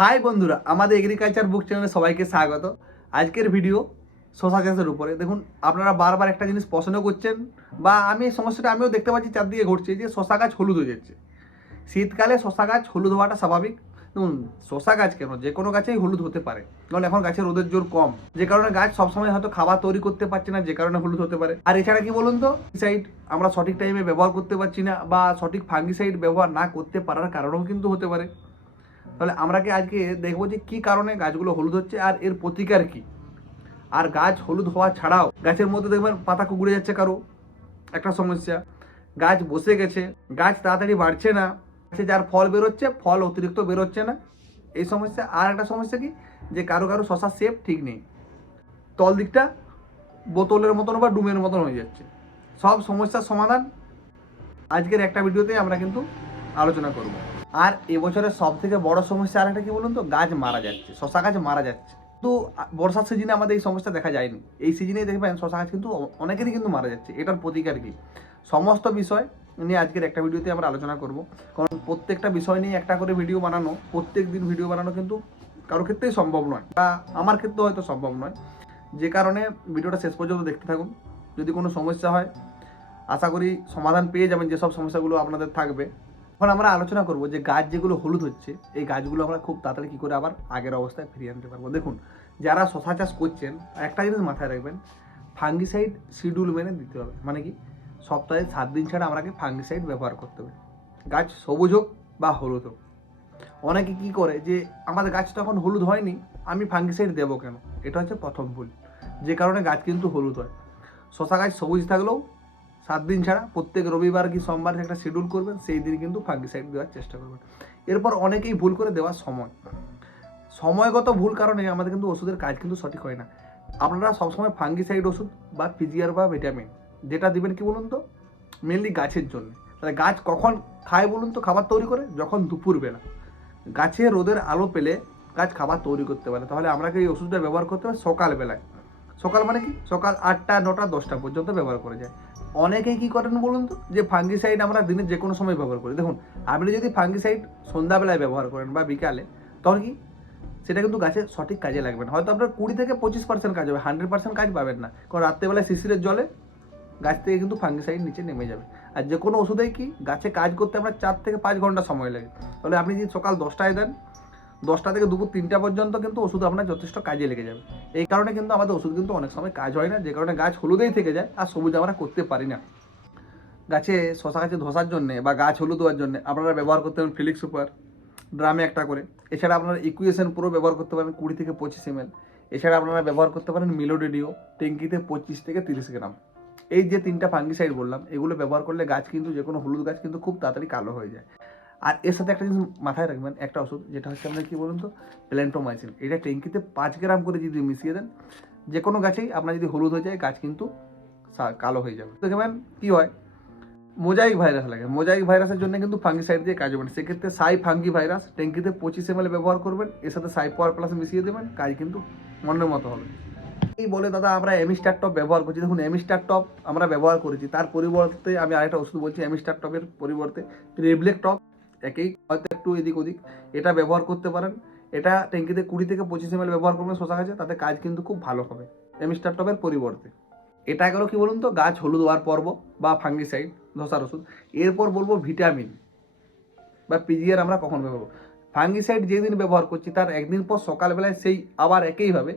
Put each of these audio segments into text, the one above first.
High বন্ধুরা, আমাদের agriculture বুক চ্যানেলে সবাইকে স্বাগত। আজকের ভিডিও শশা চাষের উপরে। দেখুন, আপনারা বারবার একটা জিনিস পছন্দ করছেন বা আমি এই সমস্যাটা আমিও দেখতে পাচ্ছি, চারদিকে ঘটছে যে শশা গাছ হলুদ হয়ে যাচ্ছে। শীতকালে শশা গাছ হলুদ হওয়াটা স্বাভাবিক। দেখুন, শশা গাছ কেন? যে কোনো গাছেই হলুদ হতে পারে। কারণ এখন গাছের রোদের জোর কম। যে কারণে গাছ সবসময় হয়তো খাবার তৈরি করতে পারছে না, যে কারণে হলুদ হতে পারে। আর এছাড়া কি বলুন তো? সাইড আমরা সঠিক টাইমে ব্যবহার করতে পারছি না বা সঠিক ফাঙ্গিসাইড ব্যবহার না করতে পারার কারণেও কিন্তু হতে পারে। তাহলে আমরা কি আজকে দেখব যে কি কারণে গাছগুলো হলুদ হচ্ছে আর এর প্রতিকার কি? আর গাছ হলুদ হওয়া ছাড়াও গাছের মধ্যে দেখবেন পাতা কুকুরে যাচ্ছে কারও, একটা সমস্যা। গাছ বসে গেছে, গাছ তাড়াতাড়ি বাড়ছে না। সে যার ফল বেরোচ্ছে, ফল অতিরিক্ত বেরোচ্ছে না। এই সমস্যা, আর একটা সমস্যা কি? যে কারও কারও শশার শেপ ঠিক নেই। তল দিকটা বোতলের মতন বা ডুমের মতন হয়ে যাচ্ছে। সব সমস্যার সমাধান আজকের একটা ভিডিওতে আমরা কিন্তু আলোচনা করব। আর এবছরের সব থেকে বড় সমস্যা আর একটা কি বলুন তো? গাছ মারা যাচ্ছে, শশা গাছ মারা যাচ্ছে। তো বর্ষার সিজনে আমাদের এই সমস্যা দেখা যায়নি। এই সিজনেই দেখবেন শশা গাছ কিন্তু অনেকেরই কিন্তু মারা যাচ্ছে। এটার প্রতিকার কি? সমস্ত বিষয় নিয়ে আজকের একটা ভিডিওতে আমরা আলোচনা করব। কারণ প্রত্যেকটা বিষয় নিয়ে একটা করে ভিডিও বানানো প্রত্যেক দিন ভিডিও বানানো কিন্তু কারও ক্ষেত্রেই সম্ভব নয় বা আমার ক্ষেত্রে হয়তো সম্ভব নয়। যে কারণে ভিডিওটা শেষ পর্যন্ত দেখতে থাকুন। যদি কোনো সমস্যা হয়, আশা করি সমাধান পেয়ে যাবেন যেসব সমস্যাগুলো আপনাদের থাকবে। এখন আমরা আলোচনা করব যে গাছ যেগুলো হলুদ হচ্ছে, এই গাছগুলো আমরা খুব তাড়াতাড়ি কী করে আবার আগের অবস্থায় ফিরিয়ে আনতে পারব। দেখুন, যারা শশা চাষ করছেন, একটা জিনিস মাথায় রাখবেন ফাঙ্গিসাইড শিডিউল মেনে দিতে হবে। মানে কি? সপ্তাহে সাত দিন ছাড়া আমাকে ফাঙ্গিসাইড ব্যবহার করতে হবে। গাছ সবুজ হোক বা হলুদ হোক। অনেকে কি করে যে, আমাদের গাছ তো এখন হলুদ হয়নি, আমি ফাঙ্গিসাইড দেবো কেন? এটা হচ্ছে প্রথম ভুল। যে কারণে গাছ কিন্তু হলুদ হয়। শশা গাছ সবুজ থাকলেও সাত দিন ছাড়া প্রত্যেক রবিবার কি সোমবার একটা শিডিউল করবেন, সেই দিন কিন্তু ফাঙ্গিসাইড দেওয়ার চেষ্টা করবেন। এরপর অনেকেই ভুল করে দেওয়ার সময়। সময়গত ভুল কারণে আমাদের কিন্তু ওষুধের কাজ কিন্তু সঠিক হয় না। আপনারা সবসময় ফাঙ্গিসাইড ওষুধ বা পিজিআর বা ভিটামিন যেটা দিবেন কি বলুন তো? মেনলি গাছের জন্য। তাহলে গাছ কখন খায় বলুন তো? খাবার তৈরি করে, যখন দুপুরবেলা। গাছে রোদের আলো পেলে গাছ খাবার তৈরি করতে পারে। তাহলে আমাকে এই ওষুধটা ব্যবহার করতে হবে সকালবেলায়। সকাল মানে কি? সকাল আটটা, নটা, দশটা পর্যন্ত ব্যবহার করা যায়। অনেকেই কি করেন বলুন তো? যে ফাঙ্গিসাইড আমরা দিনের যে কোনো সময় ব্যবহার করি। দেখুন, আপনি যদি ফাঙ্গিসাইড সন্ধ্যাবেলায় ব্যবহার করেন বা বিকালে, তখন কি? সেটা কিন্তু গাছে সঠিক কাজে লাগবে না। হয়তো আপনার কুড়ি থেকে পঁচিশ পার্সেন্ট কাজ হবে হান্ড্রেড পার্সেন্ট কাজ পাবেন না। কারণ রাত্রেবেলায় শিশিরের জলে গাছ থেকে কিন্তু ফাঙ্গিসাইড নিচে নেমে যাবে। আর যে কোনো ওষুধেই কি? গাছে কাজ করতে আমরা চার থেকে পাঁচ ঘণ্টা সময় লাগে। তাহলে আপনি যদি সকাল দশটায় দেন দশটা থেকে দুপুর তিনটা পর্যন্ত কিন্তু ওষুধ আপনার যথেষ্ট কাজে লেগে যাবে। এই কারণে কিন্তু আমাদের ওষুধ কিন্তু অনেক সময় কাজ হয় না, যে কারণে গাছ হলুদেই থেকে যায়, আর সবুজ আমরা করতে পারি না। গাছে শশা গাছে ধসার জন্য বা গাছ হলুদ হওয়ার জন্য আপনারা ব্যবহার করতে পারেন ফিলিক্স সুপার ড্রামে একটা করে। এছাড়া আপনারা ইকুয়েশন পুরো ব্যবহার করতে পারেন কুড়ি থেকে পঁচিশ এম এছাড়া আপনারা ব্যবহার করতে পারেন মিলোডিডিও ট্যাঙ্কিতে পঁচিশ থেকে তিরিশ গ্রাম। এই যে তিনটা ফাঙ্গিসাইড বললাম, এগুলো ব্যবহার করলে গাছ কিন্তু যে কোনো হলুদ গাছ কিন্তু খুব তাড়াতাড়ি কালো হয়ে যায়। আর এর সাথে একটা জিনিস মাথায় রাখবেন, একটা ওষুধ, যেটা হচ্ছে আপনার কী বলুন তো প্ল্যান্টোমাইসিন এটা ট্যাঙ্কিতে পাঁচ গ্রাম করে যদি মিশিয়ে দেন, যে কোনো গাছেই আপনার যদি হলুদ হয়ে যায়, গাছ কিন্তু কালো হয়ে যাবে। দেখবেন কী হয়। মোজাইক ভাইরাস লাগে। মোজাইক ভাইরাসের জন্য কিন্তু ফাঙ্গিসাইড দিয়ে কাজ হবে না। সেক্ষেত্রে সাই ফাঙ্গি ভাইরাস ট্যাঙ্কিতে পঁচিশ এম ব্যবহার করবেন, এর সাথে সাই পাওয়ার প্লাস মিশিয়ে দেবেন, কাজ কিন্তু মনের মতো হবে। এই বলে, দাদা, আমরা এমিস্টার টপ ব্যবহার করছি। দেখুন এমিস্টার টপ আমরা ব্যবহার করেছি। তার পরিবর্তে আমি আরেকটা ওষুধ বলছি এমিস্টার টপের পরিবর্তে রেবলেক টপ একই হয়তো একটু এদিক ওদিক। এটা ব্যবহার করতে পারেন। এটা ট্যাঙ্কিতে কুড়ি থেকে পঁচিশ এম ব্যবহার করবেন শশা গাছে, তাতে কাজ কিন্তু খুব ভালো হবে। এমিস্টার টপের পরিবর্তে। এটা গেল কি বলুন তো, গাছ হলুদ হওয়ার পর্ব বা ফাঙ্গিসাইড, ধসার ওষুধ। এরপর বলব ভিটামিন। বা পিজিআর আমরা কখন ব্যবহার করব? ফাঙ্গিসাইড যেদিন ব্যবহার করছি, তার একদিন পর সকালবেলায় সেই আবার একইভাবে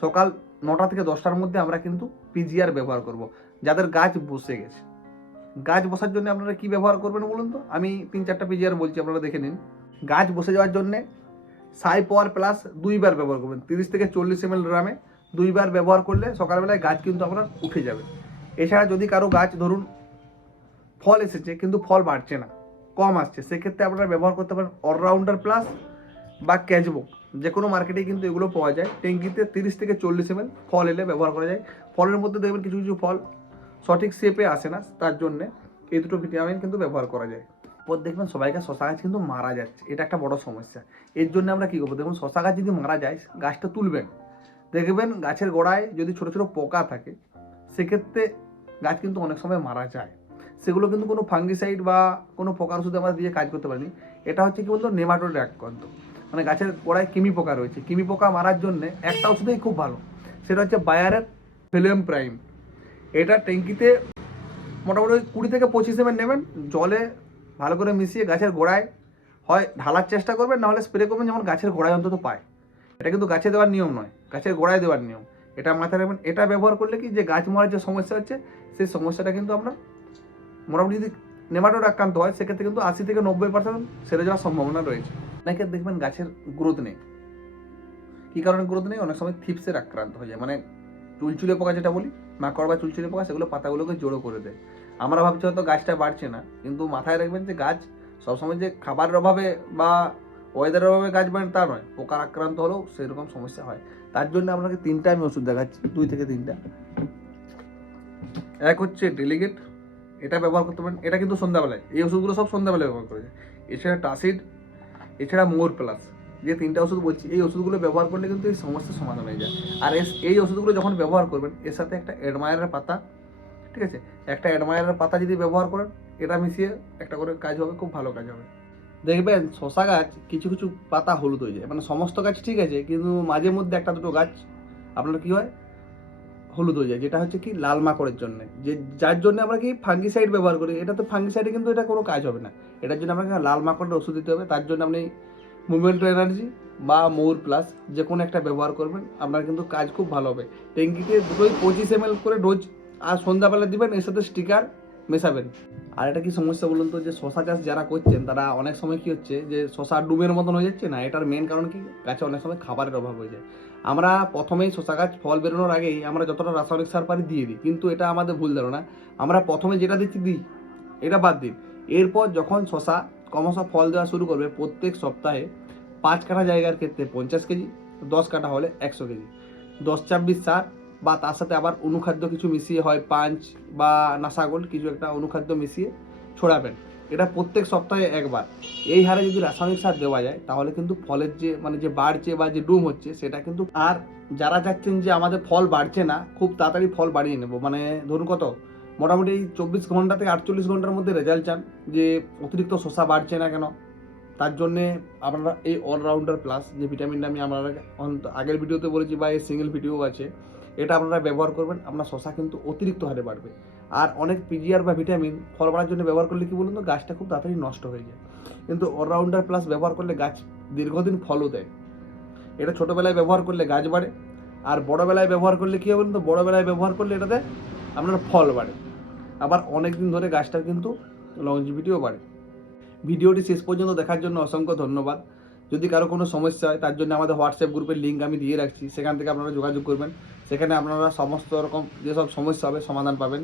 সকাল নটা থেকে দশটার মধ্যে আমরা কিন্তু পিজিআর ব্যবহার করব। যাদের গাছ বসে গেছে। গাছ বসার জন্য আপনারা কি ব্যবহার করবেন বলুন তো? আমি তিন চারটা পিজিআর বলছি, আপনারা দেখে নিন। গাছ বসে যাওয়ার জন্যে সাই পাওয়ার প্লাস দুইবার ব্যবহার করবেন, তিরিশ থেকে চল্লিশ এম এল ড্রামে দুইবার ব্যবহার করলে সকালবেলায় গাছ কিন্তু আপনার উঠে যাবে। এছাড়া যদি কারও গাছ ধরুন, ফল এসেছে, কিন্তু ফল বাড়ছে না, কম আসছে, সেক্ষেত্রে আপনারা ব্যবহার করতে পারেন অলরাউন্ডার প্লাস বা ক্যাচবুক যে কোনো মার্কেটে কিন্তু এগুলো পাওয়া যায়। ট্যাঙ্কিতে তিরিশ থেকে চল্লিশ এম ফল এলে ব্যবহার করা যায়। ফলের মধ্যে দেখবেন কিছু কিছু ফল সঠিক শেপে আসে না তার জন্যে এই দুটো ভিটামিন কিন্তু ব্যবহার করা যায়। পর দেখবেন সবাইকে শশা গাছ কিন্তু মারা যাচ্ছে, এটা একটা বড় সমস্যা। এর জন্য আমরা কী করব? দেখুন, শশা গাছ যদি মারা যায়, গাছটা তুলবেন। দেখবেন গাছের গোড়ায় যদি ছোট ছোট পোকা থাকে, সেক্ষেত্রে গাছ কিন্তু অনেক সময় মারা যায়। সেগুলো কিন্তু কোনো ফাঙ্গিসাইড বা কোনো পোকার ওষুধে আমরা দিয়ে কাজ করতে পারিনি। এটা হচ্ছে কি বলতো? নেমাটোড আক্রান্ত মানে গাছের গোড়ায় কিমি পোকা রয়েছে। কিমি পোকা মারার জন্য একটা ওষুধেই খুব ভালো। সেটা হচ্ছে বায়ারের ফিলিয়াম প্রাইম এটা ট্যাঙ্কিতে মোটামুটি কুড়ি থেকে পঁচিশ এমএল নেবেন, জলে ভালো করে মিশিয়ে গাছের গোড়ায় হয় ঢালার চেষ্টা করবেন, নাহলে স্প্রে করবেন যেমন গাছের গোড়ায় অন্তত পায়। এটা কিন্তু গাছে দেওয়ার নিয়ম নয়, গাছের গোড়ায় দেওয়ার নিয়ম। এটা মাথায় রাখবেন, এটা ব্যবহার করলে কি যে গাছ মরার যে সমস্যা হচ্ছে, সেই সমস্যাটা কিন্তু আপনার মোটামুটি যদি নেমাটোড আক্রান্ত হয়, সেক্ষেত্রে কিন্তু আশি থেকে নব্বই পার্সেন্ট সেরে যাওয়ার সম্ভাবনা রয়েছে। অনেকে দেখবেন গাছের গ্রোথ নেই। কী কারণে গ্রোথ নেই? অনেক সময় থিপসের আক্রান্ত হয়ে যায়। মানে চুলচুলে পোকা যেটা বলি, মাকড় বা চুলচুলে পোকা, সেগুলো পাতাগুলোকে জোড়ো করে দেয়। আমরা ভাবছি হয়তো গাছটা বাড়ছে না, কিন্তু মাথায় রাখবেন যে গাছ সবসময় যে খাবারের অভাবে বা ওয়েদারের অভাবে গাছ বাড়ে তা নয়, পোকার আক্রান্ত হলেও সেরকম সমস্যা হয়। তার জন্য আপনাকে তিনটা আমি ওষুধ দেখাচ্ছি, দুই থেকে তিনটা। এক হচ্ছে ডেলিগেট এটা ব্যবহার করতে পারেন, এটা কিন্তু সন্ধ্যাবেলায়, এই ওষুধগুলো সব সন্ধ্যাবেলায় ব্যবহার করা যায়। এছাড়া টাসিড, এছাড়া মোর প্লাস। যে তিনটা ওষুধ বলছি, এই ওষুধগুলো ব্যবহার করলে কিন্তু এই সমস্যার সমাধান হয়ে যায়। আর এই ওষুধগুলো যখন ব্যবহার করবেন, এর সাথে একটা অ্যাডমায়ারের পাতা, ঠিক আছে? একটা অ্যাডমায়ারের পাতা যদি ব্যবহার করেন, এটা মিশিয়ে একটা করে কাজ হবে, খুব ভালো কাজ হবে। দেখবেন শশা গাছ কিছু কিছু পাতা হলুদ হয়ে যায়। মানে সমস্ত গাছ ঠিক আছে, কিন্তু মাঝে মধ্যে একটা দুটো গাছ, আপনার কি হয়? হলুদ হয়ে যায়, যেটা হচ্ছে কি লাল মাকড়ের জন্য। যে যার জন্য আমরা কি ফাঙ্গিসাইড ব্যবহার করি। এটা তো ফাঙ্গিসাইডে কিন্তু এটা কোনো কাজ হবে না। এটার জন্য আপনাকে লাল মাকড়ের ওষুধ দিতে হবে। তার জন্য আপনি মুভমেন্ট এনার্জি বা মৌর প্লাস যে কোনো একটা ব্যবহার করবেন, আপনার কিন্তু কাজ খুব ভালো হবে। ট্যাঙ্কিতে দুটোই পঁচিশ এম করে ডোজ আর সন্ধ্যাবেলা দিবেন, এর সাথে স্টিকার মেশাবেন। আর এটা কি সমস্যা বলুন তো, যে শশা চাষ যারা করছেন, তারা অনেক সময় কি হচ্ছে, যে শশা ডুবের মতন হয়ে যাচ্ছে না, এটার মেন কারণ কি? গাছে অনেক সময় খাবারের অভাব হয়ে যায়। আমরা প্রথমেই শশা গাছ ফল বেরোনোর আগেই আমরা যতটা রাসায়নিক সার পারি দিয়ে দিই, কিন্তু এটা আমাদের ভুল ধারণা। আমরা প্রথমে যেটা দিচ্ছি দিই, এটা বাদ দিন। এরপর যখন শশা ক্রমশ ফল দেওয়া শুরু করবে প্রত্যেক সপ্তাহে পাঁচ কাঠা জায়গার ক্ষেত্রে পঞ্চাশ কেজি, দশ কাঠা হলে একশো কেজি। দশ ছাব্বিশ সার বা তার সাথে আবার অনুখাদ্য কিছু মিশিয়ে হয় পাঞ্চ বা নাসাগোল কিছু একটা অনুখাদ্য মিশিয়ে ছড়াবেন। এটা প্রত্যেক সপ্তাহে একবার। এই হারে যদি রাসায়নিক সার দেওয়া যায়, তাহলে কিন্তু ফলের যে মানে যে বাড়ছে বা যে ডুম হচ্ছে, সেটা কিন্তু আর যারা চাচ্ছেন যে আমাদের ফল বাড়ছে না, খুব তাড়াতাড়ি ফল বাড়িয়ে নেব। মানে ধরুন কত? মোটামুটি চব্বিশ ঘণ্টা থেকে আটচল্লিশ ঘণ্টার মধ্যে রেজাল্ট চান, যে অতিরিক্ত শসা বাড়ছে না কেন? তার জন্যে আপনারা এই অলরাউন্ডার প্লাস যে ভিটামিনটা আমি আপনারা আগের ভিডিওতে বলেছি বা এই সিঙ্গেল ভিডিও আছে, এটা আপনারা ব্যবহার করবেন, আপনার শশা কিন্তু অতিরিক্ত হারে বাড়বে। আর অনেক পিজিআর বা ভিটামিন ফল বাড়ার জন্য ব্যবহার করলে কি বলুন তো, গাছটা খুব তাড়াতাড়ি নষ্ট হয়ে যায়। কিন্তু অলরাউন্ডার প্লাস ব্যবহার করলে গাছ দীর্ঘদিন ফলও দেয়। এটা ছোটোবেলায় ব্যবহার করলে গাছ বাড়ে, আর বড়োবেলায় ব্যবহার করলে কী হবে বলুন তো, বড়োবেলায় ব্যবহার করলে এটাতে আপনার ফল বাড়ে। আবার অনেক দিন ধরে গাছটার কিন্তু লঞ্জিভিটিও বাড়ে। ভিডিওটি শেষ পর্যন্ত দেখার জন্য অসংখ্য ধন্যবাদ। যদি কারও কোনো সমস্যা হয়, তার জন্য আমাদের হোয়াটসঅ্যাপ গ্রুপের লিঙ্ক আমি দিয়ে রাখছি। সেখান থেকে আপনারা যোগাযোগ করবেন। সেখানে আপনারা সমস্ত রকম যেসব সমস্যা হবে, সমাধান পাবেন।